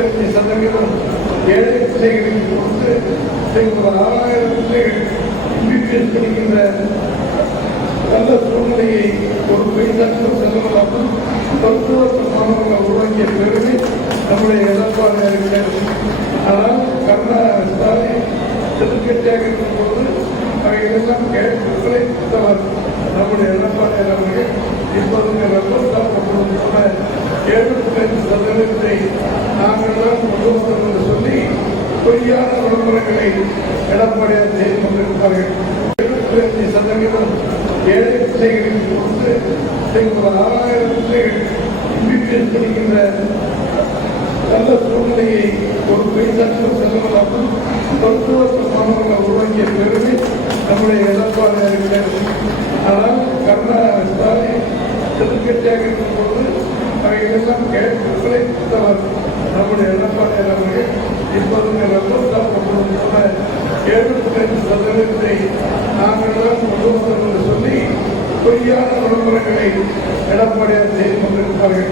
75% ஏழை பிள்ளைகளுக்கு கொடுத்து ஒரு 6000 பிள்ளைகள் வீட்டில் படிக்கின்ற நல்ல சூழ்நிலையை ஒரு பெய்தாக்கும் செல்வதாகவும் மருத்துவ மாணவர்களை உருவாக்கிய பெருமை நம்முடைய எடப்பாடி இருக்கிறது. ஆனால் ஸ்டாலின் எதிர்கட்சியாக இருக்கும்போது அவைகளெல்லாம் கேட்புகளை கொடுத்தவர் நம்முடைய எடப்பாடி அவர்கள். இப்போது வெப்பம் தாக்கப்படும் சொன்ன 75% நாங்கள் தான் கொண்டு வந்தோம் என்று சொல்லி பொய்யான விளம்பரங்களை எடப்பாடியார் செய்து கொண்டிருப்பார்கள். 75% ஏழை பிள்ளைகளுக்கு கொடுத்து ஒரு 6000 பிள்ளைகள் வீட்டில் படிக்கின்ற நல்ல சூழ்நிலையை ஒரு பெய்தாக்கும் செல்வதாகவும் மருத்துவ மாணவர்களை உருவாக்கிய பெருமை நம்முடைய எடப்பாடி இருக்கிறது. ஆனால் ஸ்டாலின் எதிர்கட்சியாக இருக்கும்போது அவைகளெல்லாம் கேட்புகளை கொடுத்தவர் நம்முடைய எடப்பாடி அவர்கள். இப்போது வெப்பம் தாக்கப்படும் சொன்ன 75% நாங்கள் தான் கொண்டு வந்தோம் என்று சொல்லி பொய்யான விளம்பரங்களை எடப்பாடியார் செய்து கொண்டிருப்பார்கள்.